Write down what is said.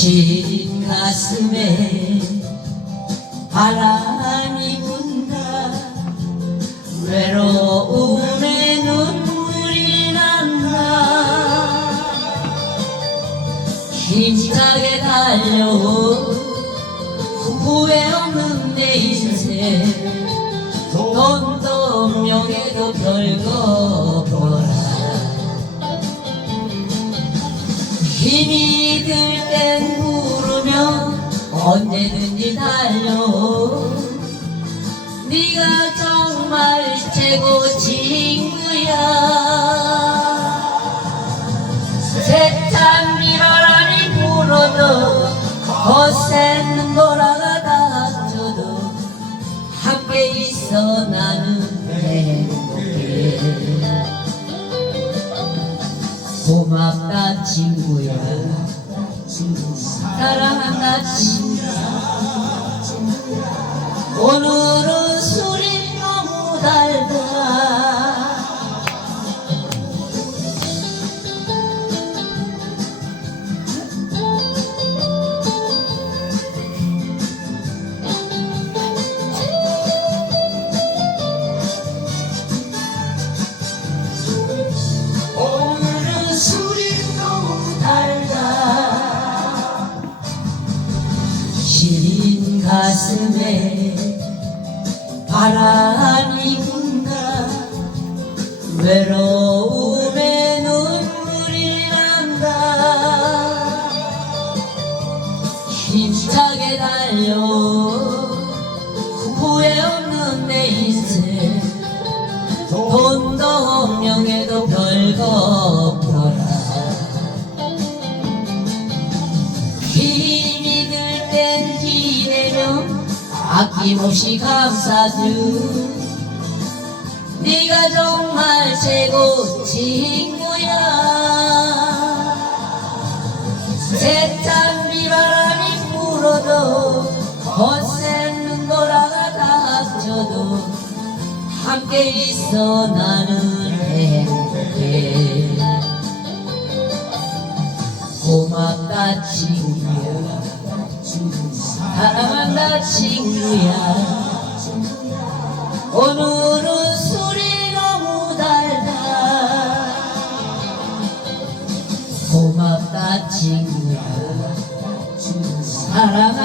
시린 가슴에 바람이 분다. 외로움에 눈물이 난다. 힘차게 달려온 후회 없는 내 인생. 돈도 명예도 별거 보라. 힘이 들 언제든지 달려 네가 정말 최고 친구야. 세찬 비바람이 불어도 거센 보라가 닥쳐도 함께 있어 나는 행복해 고맙다 친구야. 사랑한다 친구야 시린 가슴에 바람이 분다 외로움에 눈물이 난다. 힘차게 달려 후회 없는 내 인생. 돈도 명예도 별거 아낌없이 감싸주 네가 정말 최고 친구야. 세찬 비바람이 불어도 거센 눈보라가 닥쳐도 함께 있어 나는 행복해. 고맙다 친구야 사랑한다 친구야. 오늘은 술이 너무 달다. 고맙다 친구야. 사랑